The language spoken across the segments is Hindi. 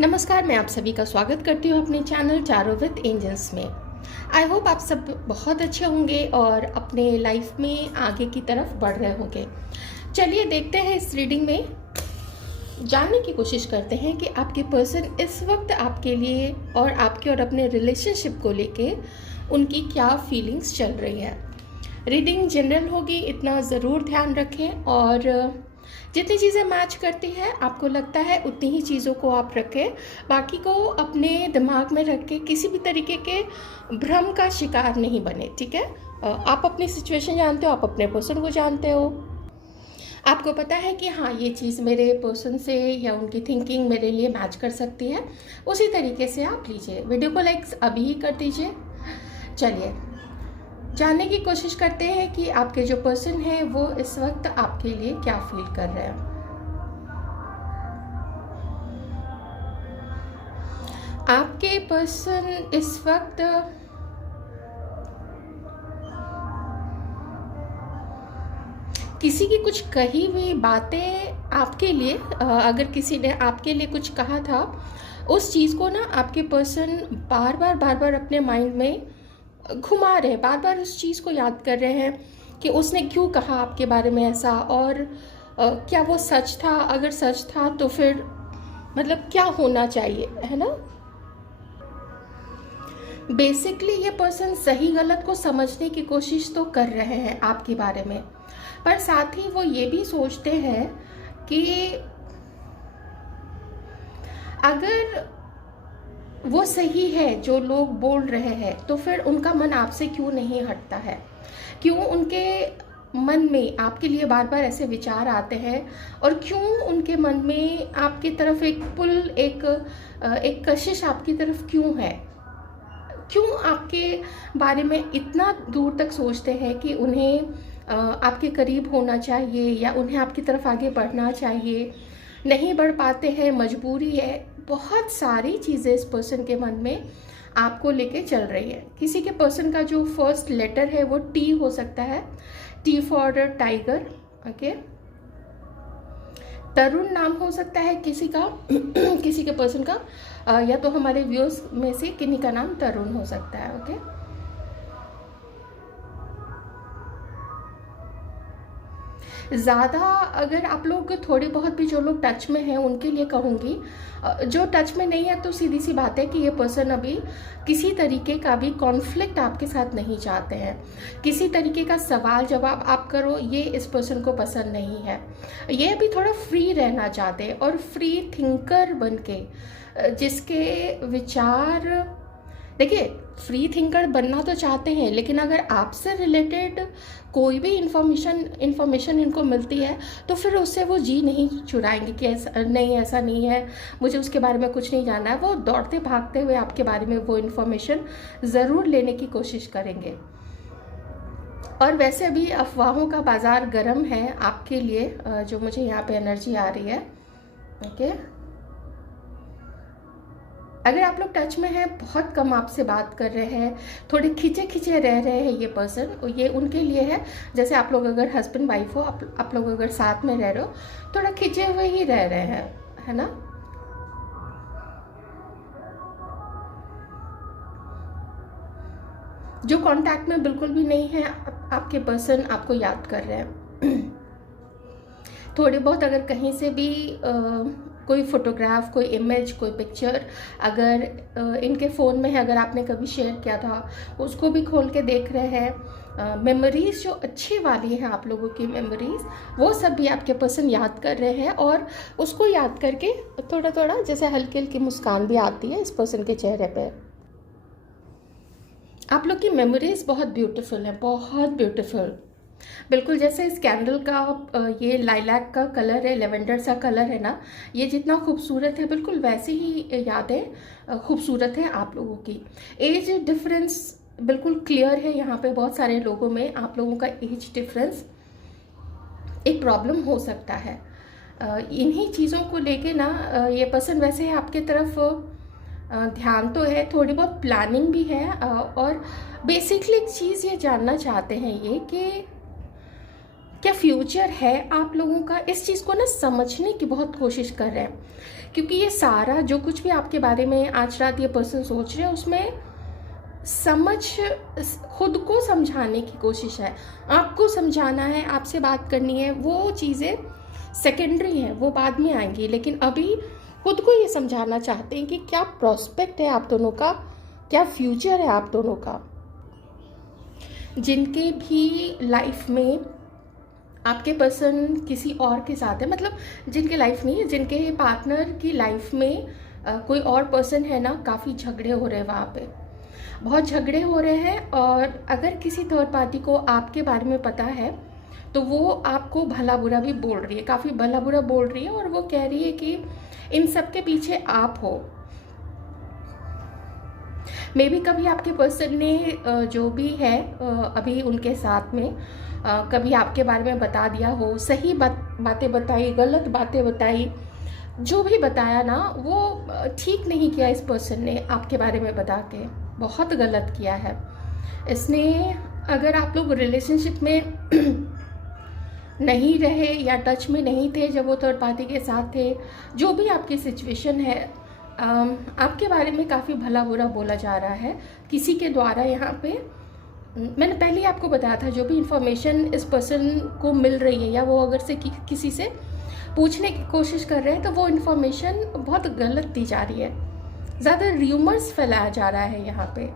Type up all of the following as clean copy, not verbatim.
नमस्कार, मैं आप सभी का स्वागत करती हूँ अपने चैनल टैरो विद एंजल्स में। आई होप आप सब बहुत अच्छे होंगे और अपने लाइफ में आगे की तरफ बढ़ रहे होंगे। चलिए देखते हैं, इस रीडिंग में जानने की कोशिश करते हैं कि आपके पर्सन इस वक्त आपके लिए और आपके और अपने रिलेशनशिप को लेके उनकी क्या फीलिंग्स चल रही है। रीडिंग जनरल होगी, इतना ज़रूर ध्यान रखें और जितनी चीज़ें मैच करती है आपको लगता है उतनी ही चीज़ों को आप रखें, बाकी को अपने दिमाग में रख के किसी भी तरीके के भ्रम का शिकार नहीं बने। ठीक है, आप अपनी सिचुएशन जानते हो, आप अपने पर्सन को जानते हो, आपको पता है कि हाँ ये चीज़ मेरे पर्सन से या उनकी थिंकिंग मेरे लिए मैच कर सकती है। उसी तरीके से आप लीजिए। वीडियो को लाइक अभी ही कर दीजिए। चलिए जानने की कोशिश करते हैं कि आपके जो पर्सन है वो इस वक्त आपके लिए क्या फील कर रहे हैं। आपके पर्सन इस वक्त किसी की कुछ कही हुई बातें आपके लिए, अगर किसी ने आपके लिए कुछ कहा था, उस चीज़ को ना आपके पर्सन बार बार अपने माइंड में घुमा रहे हैं, बार बार उस चीज़ को याद कर रहे हैं कि उसने क्यों कहा आपके बारे में ऐसा, और क्या वो सच था, अगर सच था तो फिर मतलब क्या होना चाहिए, है ना। बेसिकली ये पर्सन सही गलत को समझने की कोशिश तो कर रहे हैं आपके बारे में, पर साथ ही वो ये भी सोचते हैं कि अगर वो सही है जो लोग बोल रहे हैं तो फिर उनका मन आपसे क्यों नहीं हटता है, क्यों उनके मन में आपके लिए बार बार ऐसे विचार आते हैं, और क्यों उनके मन में आपकी तरफ एक पुल, एक कशिश आपकी तरफ क्यों है, क्यों आपके बारे में इतना दूर तक सोचते हैं कि उन्हें आपके करीब होना चाहिए या उन्हें आपकी तरफ आगे बढ़ना चाहिए, नहीं बढ़ पाते हैं, मजबूरी है। बहुत सारी चीज़ें इस पर्सन के मन में आपको लेके चल रही है। किसी के पर्सन का जो फर्स्ट लेटर है वो टी हो सकता है, टी फॉर टाइगर, ओके। तरुण नाम हो सकता है किसी का किसी के पर्सन का, या तो हमारे व्यूअर्स में से किन्हीं का नाम तरुण हो सकता है, ओके। ज़्यादा अगर आप लोग थोड़ी बहुत भी जो लोग टच में हैं उनके लिए कहूँगी, जो टच में नहीं है तो सीधी सी बात है कि ये पर्सन अभी किसी तरीके का भी कॉन्फ्लिक्ट आपके साथ नहीं चाहते हैं। किसी तरीके का सवाल जवाब आप करो, ये इस पर्सन को पसंद नहीं है। ये अभी थोड़ा फ्री रहना चाहते हैं और फ्री थिंकर बन के, जिसके विचार, देखिए फ्री थिंकर बनना तो चाहते हैं, लेकिन अगर आपसे रिलेटेड कोई भी इंफॉर्मेशन इनको मिलती है तो फिर उससे वो जी नहीं चुराएंगे कि ऐसा नहीं है, मुझे उसके बारे में कुछ नहीं जानना है। वो दौड़ते भागते हुए आपके बारे में वो इन्फॉर्मेशन ज़रूर लेने की कोशिश करेंगे। और वैसे भी अफवाहों का बाज़ार गर्म है आपके लिए, जो मुझे यहाँ पे एनर्जी आ रही है, ओके। अगर आप लोग टच में हैं, बहुत कम आपसे बात कर रहे हैं, थोड़े खिंचे खिंचे रह रहे हैं ये पर्सन, ये उनके लिए है। जैसे आप लोग अगर हस्बैंड वाइफ हो, आप लोग अगर साथ में रह रहे हो, थोड़ा खिंचे हुए ही रह रहे हैं, है ना। जो कांटेक्ट में बिल्कुल भी नहीं है, आपके पर्सन आपको याद कर रहे हैं। थोड़ी बहुत अगर कहीं से भी कोई फोटोग्राफ, कोई इमेज, कोई पिक्चर अगर इनके फ़ोन में है, अगर आपने कभी शेयर किया था, उसको भी खोल के देख रहे हैं। मेमोरीज़ जो अच्छी वाली है, आप लोगों की मेमोरीज़, वो सब भी आपके पर्सन याद कर रहे हैं, और उसको याद करके थोड़ा थोड़ा जैसे हल्की हल्की मुस्कान भी आती है इस पर्सन के चेहरे पे। आप लोग की मेमोरीज़ बहुत ब्यूटीफुल है, बहुत ब्यूटीफुल। बिल्कुल जैसे इस कैंडल का ये लाइलैक का कलर है, लेवेंडर सा कलर है ना, ये जितना खूबसूरत है बिल्कुल वैसे ही यादें खूबसूरत है आप लोगों की। एज डिफरेंस बिल्कुल क्लियर है यहाँ पे, बहुत सारे लोगों में आप लोगों का एज डिफरेंस एक प्रॉब्लम हो सकता है। इन्हीं चीज़ों को लेके ना ये पर्सन वैसे आपके तरफ ध्यान तो है, थोड़ी बहुत प्लानिंग भी है, और बेसिकली एक चीज़ ये जानना चाहते हैं ये कि क्या फ्यूचर है आप लोगों का। इस चीज़ को ना समझने की बहुत कोशिश कर रहे हैं क्योंकि ये सारा जो कुछ भी आपके बारे में आज रात ये पर्सन सोच रहे हैं उसमें खुद को समझाने की कोशिश है, आपको समझाना है, आपसे बात करनी है। वो चीज़ें सेकेंडरी हैं, वो बाद में आएंगी, लेकिन अभी खुद को ये समझाना चाहते हैं कि क्या प्रॉस्पेक्ट है आप दोनों का, क्या फ्यूचर है आप दोनों का। जिनके भी लाइफ में आपके पर्सन किसी और के साथ है, मतलब जिनके लाइफ नहीं है, जिनके पार्टनर की लाइफ में कोई और पर्सन है ना, काफ़ी झगड़े हो रहे हैं वहाँ पे, बहुत झगड़े हो रहे हैं। और अगर किसी थर्ड पार्टी को आपके बारे में पता है तो वो आपको भला बुरा भी बोल रही है, काफ़ी भला बुरा बोल रही है, और वो कह रही है कि इन सब के पीछे आप हो। मे बी कभी आपके पर्सन ने जो भी है अभी उनके साथ में कभी आपके बारे में बता दिया हो, सही बातें बताई, गलत बातें बताई, जो भी बताया ना वो ठीक नहीं किया इस पर्सन ने आपके बारे में बता के, बहुत गलत किया है इसने। अगर आप लोग रिलेशनशिप में नहीं रहे या टच में नहीं थे जब वो थर्ड पार्टी के साथ थे, जो भी आपकी सिचुएशन है, आपके बारे में काफ़ी भला बुरा बोला जा रहा है किसी के द्वारा। यहाँ पे मैंने पहले ही आपको बताया था, जो भी इंफॉर्मेशन इस पर्सन को मिल रही है या वो अगर से किसी से पूछने की कोशिश कर रहे हैं तो वो इन्फॉर्मेशन बहुत गलत दी जा रही है, ज़्यादा र्यूमर्स फैलाया जा रहा है यहाँ पे।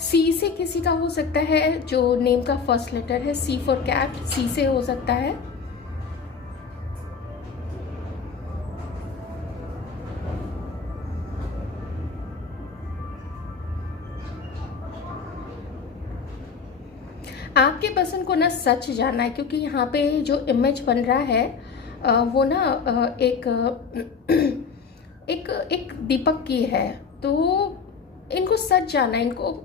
सी से किसी का हो सकता है, जो नेम का फर्स्ट लेटर है, सी फॉर कैट, सी से हो सकता है। आपके पर्सन को ना सच जानना है, क्योंकि यहाँ पे जो इमेज बन रहा है वो ना एक दीपक की है, तो इनको सच जानना है। इनको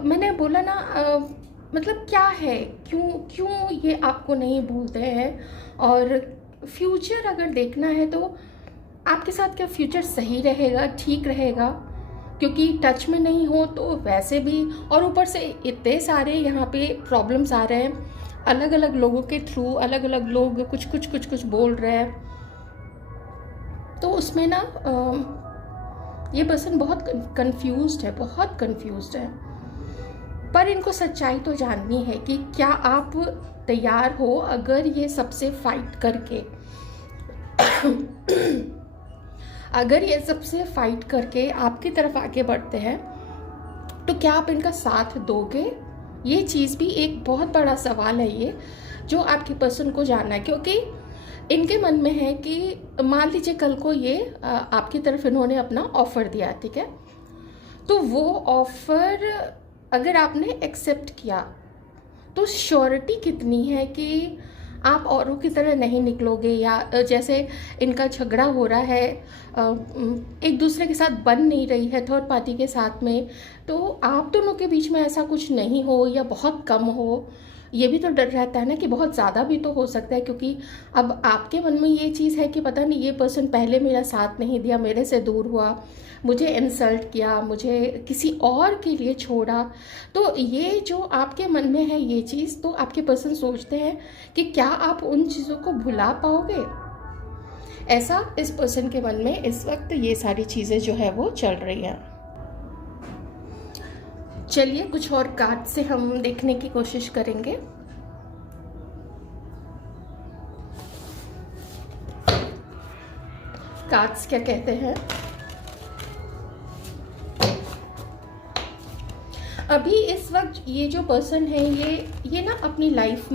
मैंने बोला ना मतलब क्या है, क्यों ये आपको नहीं भूलते हैं। और फ्यूचर अगर देखना है तो आपके साथ क्या फ्यूचर सही रहेगा, ठीक रहेगा, क्योंकि टच में नहीं हो तो वैसे भी, और ऊपर से इतने सारे यहाँ पे प्रॉब्लम्स आ रहे हैं, अलग अलग लोगों के थ्रू अलग अलग लोग कुछ बोल रहे हैं, तो उसमें ना ये पर्सन बहुत कंफ्यूज्ड है, बहुत कंफ्यूज्ड है। पर इनको सच्चाई तो जाननी है कि क्या आप तैयार हो अगर ये सबसे फाइट करके अगर ये सबसे फाइट करके आपकी तरफ आगे बढ़ते हैं तो क्या आप इनका साथ दोगे। ये चीज़ भी एक बहुत बड़ा सवाल है ये, जो आपके पर्सन को जानना है, क्योंकि इनके मन में है कि मान लीजिए कल को ये आपकी तरफ इन्होंने अपना ऑफ़र दिया, ठीक है, तो वो ऑफ़र अगर आपने एक्सेप्ट किया तो श्योरिटी कितनी है कि आप औरों की तरह नहीं निकलोगे, या जैसे इनका झगड़ा हो रहा है, एक दूसरे के साथ बन नहीं रही है थर्ड पार्टी के साथ में, तो आप दोनों के बीच में ऐसा कुछ नहीं हो या बहुत कम हो। ये भी तो डर रहता है ना कि बहुत ज़्यादा भी तो हो सकता है, क्योंकि अब आपके मन में ये चीज़ है कि पता नहीं ये पर्सन पहले मेरा साथ नहीं दिया, मेरे से दूर हुआ, मुझे इंसल्ट किया, मुझे किसी और के लिए छोड़ा। तो ये जो आपके मन में है ये चीज़, तो आपके पर्सन सोचते हैं कि क्या आप उन चीज़ों को भुला पाओगे। ऐसा इस पर्सन के मन में इस वक्त ये सारी चीज़ें जो है वो चल रही हैं। चलिए कुछ और कार्ड से हम देखने की कोशिश करेंगे। कार्ड्स क्या कहते हैं। अभी इस वक्त ये जो पर्सन है ये ना अपनी लाइफ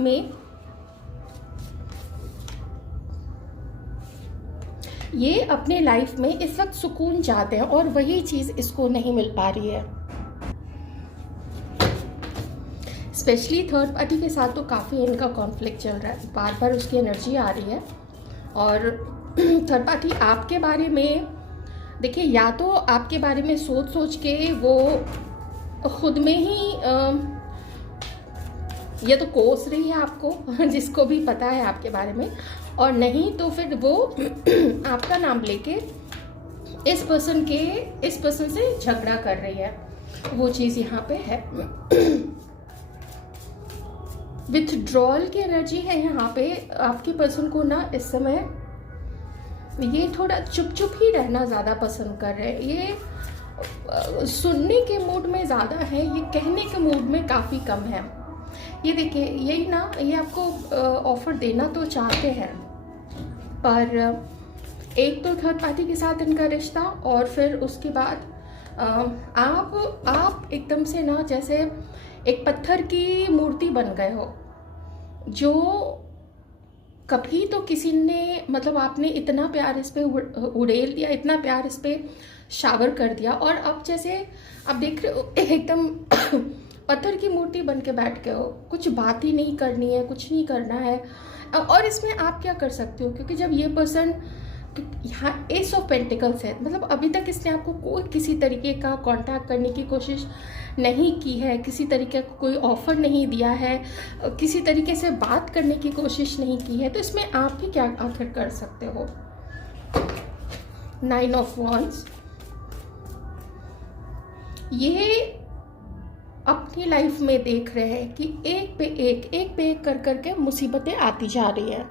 में इस वक्त सुकून चाहते हैं और वही चीज़ इसको नहीं मिल पा रही है। स्पेशली थर्ड पार्टी के साथ तो काफ़ी इनका कॉन्फ्लिक्ट चल रहा है, बार बार उसकी एनर्जी आ रही है। और थर्ड पार्टी आपके बारे में देखिए, या तो आपके बारे में सोच के वो खुद में ही ये तो कोस रही है आपको जिसको भी पता है आपके बारे में, और नहीं तो फिर वो आपका नाम लेके इस पर्सन से झगड़ा कर रही है, वो चीज़ यहाँ पे है। विथड्रॉल की एनर्जी है यहाँ पे। आपके पर्सन को ना इस समय ये थोड़ा चुप चुप ही रहना ज़्यादा पसंद कर रहे हैं। ये सुनने के मूड में ज़्यादा है, ये कहने के मूड में काफ़ी कम है। ये देखिए, यही ना, ये आपको ऑफ़र देना तो चाहते हैं, पर एक तो थर्ड पार्टी के साथ इनका रिश्ता, और फिर उसके बाद आप एकदम से ना जैसे एक पत्थर की मूर्ति बन गए हो, जो कभी तो किसी ने, मतलब आपने इतना प्यार इस पे उड़ेल दिया, इतना प्यार इस पे शावर कर दिया, और अब जैसे आप देख रहे हो एकदम पत्थर की मूर्ति बन के बैठ गए हो। कुछ बात ही नहीं करनी है, कुछ नहीं करना है। और इसमें आप क्या कर सकते हो, क्योंकि जब ये पर्सन यहाँ एस ऑफ पेंटिकल्स है, मतलब अभी तक इसने आपको कोई किसी तरीके का कांटेक्ट करने की कोशिश नहीं की है, किसी तरीके का कोई ऑफ़र नहीं दिया है, किसी तरीके से बात करने की कोशिश नहीं की है, तो इसमें आप भी क्या आखिर कर सकते हो। 9 ऑफ वॉन्ड्स, ये अपनी लाइफ में देख रहे हैं कि एक पे एक कर करके मुसीबतें आती जा रही हैं।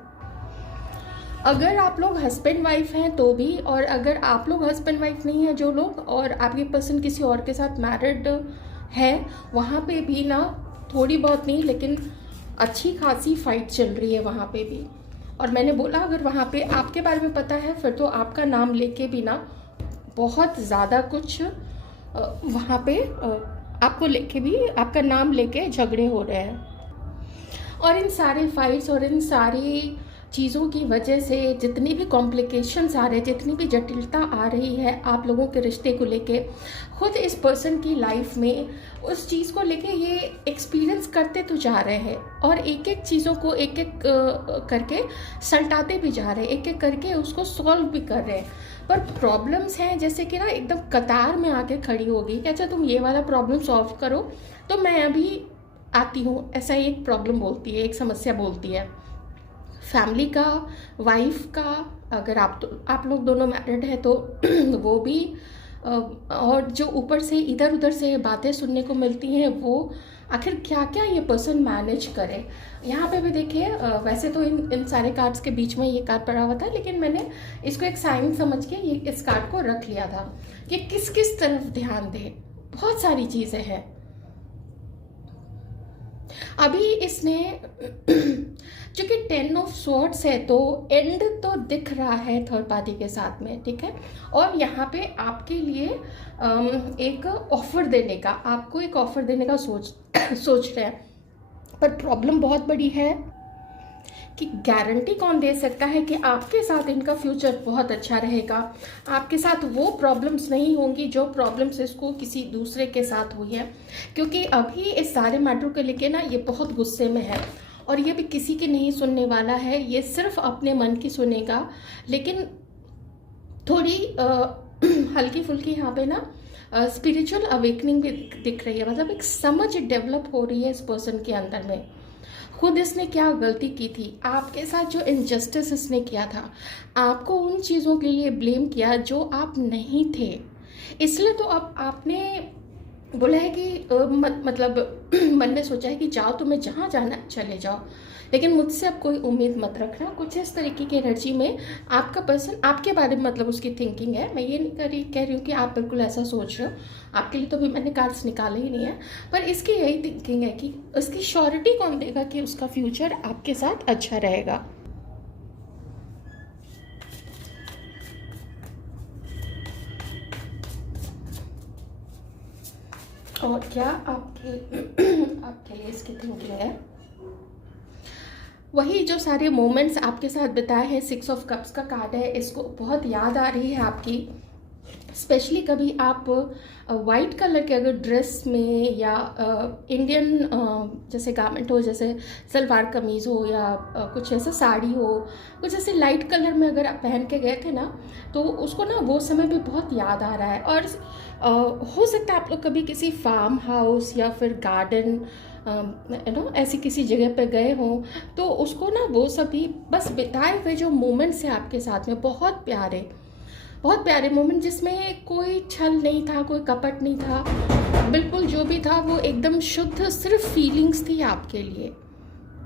अगर आप लोग हस्बैंड वाइफ हैं तो भी, और अगर आप लोग हस्बैंड वाइफ नहीं हैं जो लोग, और आपकी पर्सन किसी और के साथ मैरिड है, वहाँ पे भी ना थोड़ी बहुत नहीं लेकिन अच्छी खासी फाइट चल रही है वहाँ पे भी। और मैंने बोला अगर वहाँ पे आपके बारे में पता है, फिर तो आपका नाम लेके भी ना बहुत ज़्यादा कुछ वहाँ पे आपको लेके भी, आपका नाम लेके झगड़े हो रहे हैं। और इन सारे फाइट्स और इन सारी चीज़ों की वजह से जितनी भी कॉम्प्लिकेशंस आ रहे हैं, जितनी भी जटिलता आ रही है आप लोगों के रिश्ते को लेके, खुद इस पर्सन की लाइफ में उस चीज़ को लेके ये एक्सपीरियंस करते तो जा रहे हैं, और एक एक चीज़ों को एक एक करके सल्टाते भी जा रहे हैं, एक एक करके उसको सॉल्व भी कर रहे हैं। पर प्रॉब्लम्स हैं जैसे कि ना एकदम कतार में आके खड़ी होगी कि अच्छा तुम ये वाला प्रॉब्लम सॉल्व करो तो मैं अभी आती हूँ, ऐसा एक प्रॉब्लम बोलती है, एक समस्या बोलती है। फैमिली का, वाइफ का, अगर आप लोग दोनों मैरिड हैं तो वो भी, और जो ऊपर से इधर उधर से बातें सुनने को मिलती हैं, वो आखिर क्या क्या ये पर्सन मैनेज करे। यहाँ पे भी देखिए, वैसे तो इन सारे कार्ड्स के बीच में ये कार्ड पड़ा हुआ था, लेकिन मैंने इसको एक साइन समझ के ये इस कार्ड को रख लिया था कि किस किस तरफ ध्यान दे। बहुत सारी चीज़ें हैं। अभी इसने चूंकि 10 ऑफ स्वॉर्ड्स है तो एंड तो दिख रहा है थर्ड पार्टी के साथ में, ठीक है। और यहाँ पे आपके लिए एक ऑफर देने का, आपको एक ऑफर देने का सोच रहे हैं, पर प्रॉब्लम बहुत बड़ी है कि गारंटी कौन दे सकता है कि आपके साथ इनका फ्यूचर बहुत अच्छा रहेगा, आपके साथ वो प्रॉब्लम्स नहीं होंगी जो प्रॉब्लम्स इसको किसी दूसरे के साथ हुई है। क्योंकि अभी इस सारे मैटर को लेके ना ये बहुत गुस्से में है, और ये भी किसी की नहीं सुनने वाला है, ये सिर्फ अपने मन की सुनेगा। लेकिन थोड़ी हल्की फुल्की यहाँ पे ना स्पिरिचुअल अवेकनिंग भी दिख रही है, मतलब एक समझ डेवलप हो रही है इस पर्सन के अंदर में। खुद इसने क्या गलती की थी, आपके साथ जो इनजस्टिस इसने किया था, आपको उन चीज़ों के लिए ब्लेम किया जो आप नहीं थे, इसलिए तो अब आपने बोला है कि मतलब मन में सोचा है कि जाओ, तुम्हें जहाँ जाना चले जाओ, लेकिन मुझसे अब कोई उम्मीद मत रखना। कुछ इस तरीके की एनर्जी में आपका पर्सन आपके बारे में, मतलब उसकी थिंकिंग है। मैं ये नहीं कह रही हूँ कि आप बिल्कुल ऐसा सोच रहे हो, आपके लिए तो भी मैंने कार्ड्स निकाले ही नहीं है, पर इसकी यही थिंकिंग है कि उसकी श्योरिटी कौन देगा कि उसका फ्यूचर आपके साथ अच्छा रहेगा। और क्या आपके लिए इसकी थिंकिंग है। वही जो सारे मोमेंट्स आपके साथ बिताए हैं, 6 ऑफ कप्स का कार्ड है, इसको बहुत याद आ रही है आपकी। स्पेशली कभी आप वाइट कलर के अगर ड्रेस में या इंडियन जैसे गारमेंट हो, जैसे सलवार कमीज़ हो या कुछ ऐसा साड़ी हो, कुछ ऐसे लाइट कलर में अगर आप पहन के गए थे ना, तो उसको ना वो समय भी बहुत याद आ रहा है। और हो सकता है आप लोग कभी किसी फार्म हाउस या फिर गार्डन ऐसी किसी जगह पे गए हों, तो उसको ना वो सभी बस बिताए हुए जो मोमेंट्स हैं आपके साथ में, बहुत प्यारे मोमेंट, जिसमें कोई छल नहीं था, कोई कपट नहीं था, बिल्कुल जो भी था वो एकदम शुद्ध सिर्फ फीलिंग्स थी आपके लिए।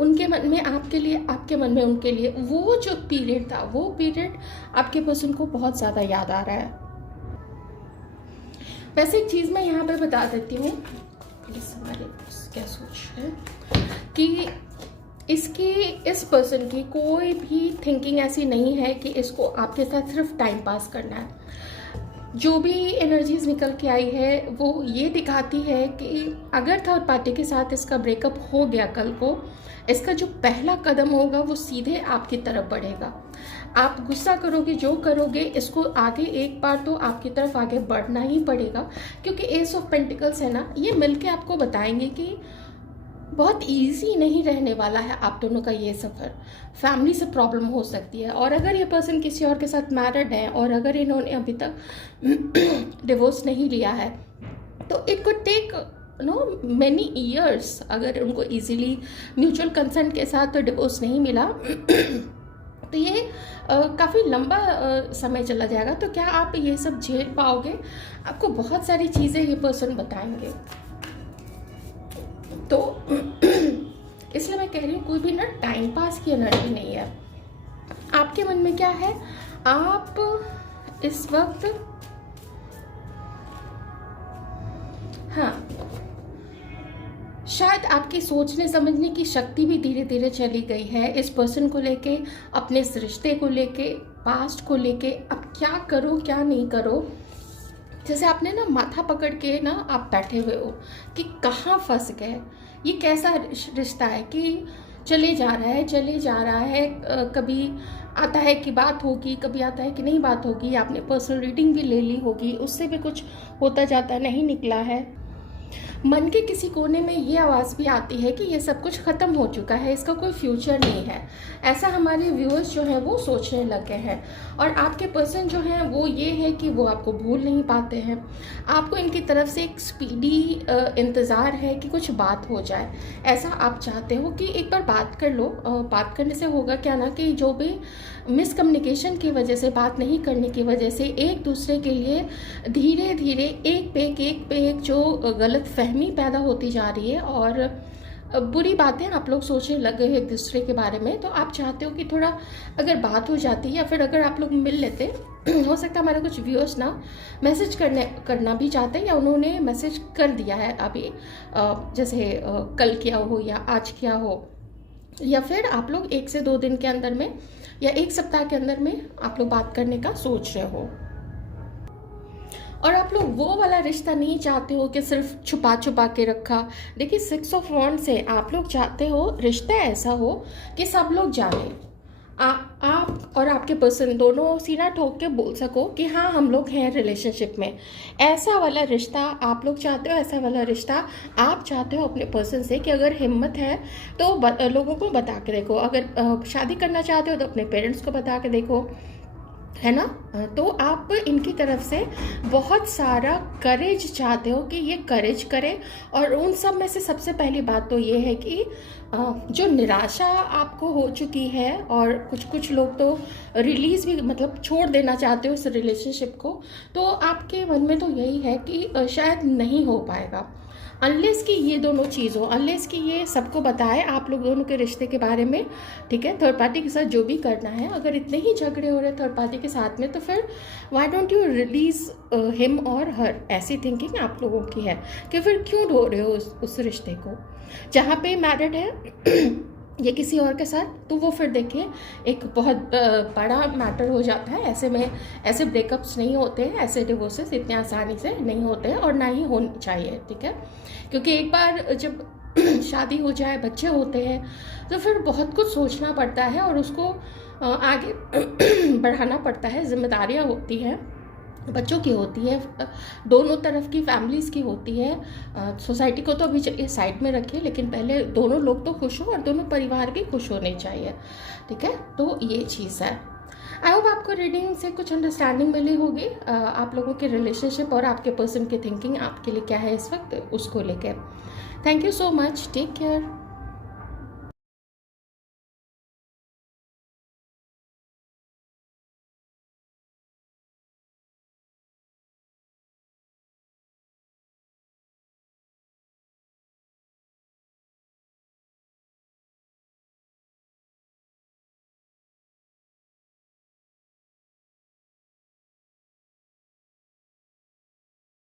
उनके मन में आपके लिए, आपके मन में उनके लिए, वो जो पीरियड था, वो पीरियड आपके पर्सन को बहुत ज़्यादा याद आ रहा है। वैसे एक चीज़ मैं यहाँ पे बता देती हूँ, हमारे क्या सोच है कि इस पर्सन की कोई भी थिंकिंग ऐसी नहीं है कि इसको आपके साथ सिर्फ टाइम पास करना है। जो भी एनर्जीज निकल के आई है वो ये दिखाती है कि अगर थर्ड पार्टी के साथ इसका ब्रेकअप हो गया कल को, इसका जो पहला कदम होगा वो सीधे आपकी तरफ बढ़ेगा। आप गुस्सा करोगे, जो करोगे, इसको आगे एक बार तो आपकी तरफ आगे बढ़ना ही पड़ेगा, क्योंकि एस ऑफ पेंटिकल्स है ना, ये मिलके आपको बताएंगे कि बहुत इजी नहीं रहने वाला है आप दोनों का ये सफ़र। फैमिली से प्रॉब्लम हो सकती है, और अगर ये पर्सन किसी और के साथ मैरिड है और अगर इन्होंने अभी तक डिवोर्स नहीं लिया है तो it could take many years. अगर उनको इजीली म्यूचुअल कंसेंट के साथ तो डिवोर्स नहीं मिला तो ये काफ़ी लंबा समय चला जाएगा। तो क्या आप ये सब झेल पाओगे? आपको बहुत सारी चीज़ें ये पर्सन बताएंगे। तो इसलिए मैं कह रही हूँ कोई भी ना टाइम पास की एनर्जी नहीं है। आपके मन में क्या है? आप इस वक्त, हाँ, शायद आपकी सोचने समझने की शक्ति भी धीरे धीरे चली गई है इस पर्सन को लेके, अपने इस रिश्ते को लेके, पास्ट को लेके। अब क्या करो क्या नहीं करो, जैसे आपने ना माथा पकड़ के ना आप बैठे हुए हो कि कहाँ फंस गए। ये कैसा रिश्ता है कि चले जा रहा है, चले जा रहा है। कभी आता है कि बात होगी, कभी आता है कि नहीं बात होगी। आपने पर्सनल रीडिंग भी ले ली होगी, उससे भी कुछ होता जाता नहीं निकला है। मन के किसी कोने में ये आवाज़ भी आती है कि ये सब कुछ ख़त्म हो चुका है, इसका कोई फ्यूचर नहीं है। ऐसा हमारे व्यूअर्स जो हैं वो सोचने लगे हैं। और आपके पर्सन जो हैं वो ये है कि वो आपको भूल नहीं पाते हैं। आपको इनकी तरफ से एक स्पीडी इंतज़ार है कि कुछ बात हो जाए। ऐसा आप चाहते हो कि एक बार बात कर लो। बात करने से होगा क्या ना कि जो भी मिसकम्युनिकेशन की वजह से, बात नहीं करने की वजह से एक दूसरे के लिए धीरे धीरे एक पे एक जो गलत फहमी पैदा होती जा रही है और बुरी बातें आप लोग सोचने लगे हैं एक दूसरे के बारे में। तो आप चाहते हो कि थोड़ा अगर बात हो जाती या फिर अगर आप लोग मिल लेते, हो सकता है हमारे कुछ व्यूअर्स ना मैसेज करना भी चाहते हैं या उन्होंने मैसेज कर दिया है अभी, जैसे कल किया हो या आज किया हो, या फिर आप लोग 1 से 2 दिन के अंदर में या 1 सप्ताह के अंदर में आप लोग बात करने का सोच रहे हो। और आप लोग वो वाला रिश्ता नहीं चाहते हो कि सिर्फ छुपा छुपा के रखा। देखिए 6 ऑफ वॉन्ड्स से आप लोग चाहते हो रिश्ता ऐसा हो कि सब लोग जाने, आप और आपके पर्सन दोनों सीना ठोक के बोल सको कि हाँ हम लोग हैं रिलेशनशिप में। ऐसा वाला रिश्ता आप लोग चाहते हो, ऐसा वाला रिश्ता आप चाहते हो अपने पर्सन से कि अगर हिम्मत है तो लोगों को बता के देखो। अगर शादी करना चाहते हो तो अपने पेरेंट्स को बता के देखो, है ना। तो आप इनकी तरफ से बहुत सारा करेज चाहते हो कि ये करेज करे। और उन सब में से सबसे पहली बात तो ये है कि जो निराशा आपको हो चुकी है, और कुछ लोग तो रिलीज़ भी मतलब छोड़ देना चाहते हो इस रिलेशनशिप को, तो आपके मन में तो यही है कि शायद नहीं हो पाएगा अनलेस कि ये दोनों चीज़ हो, अनलेस कि ये सबको बताए आप लोग दोनों के रिश्ते के बारे में, ठीक है। थर्ड पार्टी के साथ जो भी करना है, अगर इतने ही झगड़े हो रहे थर्ड पार्टी के साथ में, तो फिर why don't you release him और हर। ऐसी थिंकिंग आप लोगों की है कि फिर क्यों ढो रहे हो उस रिश्ते को। जहाँ पे मैरिड है ये किसी और के साथ, तो वो फिर देखिए एक बहुत बड़ा मैटर हो जाता है। ऐसे में ऐसे ब्रेकअप्स नहीं होते हैं, ऐसे डिवोर्सेस इतने आसानी से नहीं होते हैं और ना ही होनी चाहिए, ठीक है। क्योंकि एक बार जब शादी हो जाए, बच्चे होते हैं, तो फिर बहुत कुछ सोचना पड़ता है और उसको आगे बढ़ाना पड़ता है। जिम्मेदारियाँ होती हैं, बच्चों की होती है, दोनों तरफ की फैमिलीज़ की होती है। सोसाइटी को तो अभी चलिए साइड में रखिए, लेकिन पहले दोनों लोग तो खुश हो और दोनों परिवार भी खुश होने चाहिए, ठीक है। तो ये चीज़ है। आई होप आपको रीडिंग से कुछ अंडरस्टैंडिंग मिली होगी। आप लोगों के रिलेशनशिप और आपके पर्सन की थिंकिंग आपके लिए क्या है इस वक्त, उसको लेकर। Thank you so much, take care.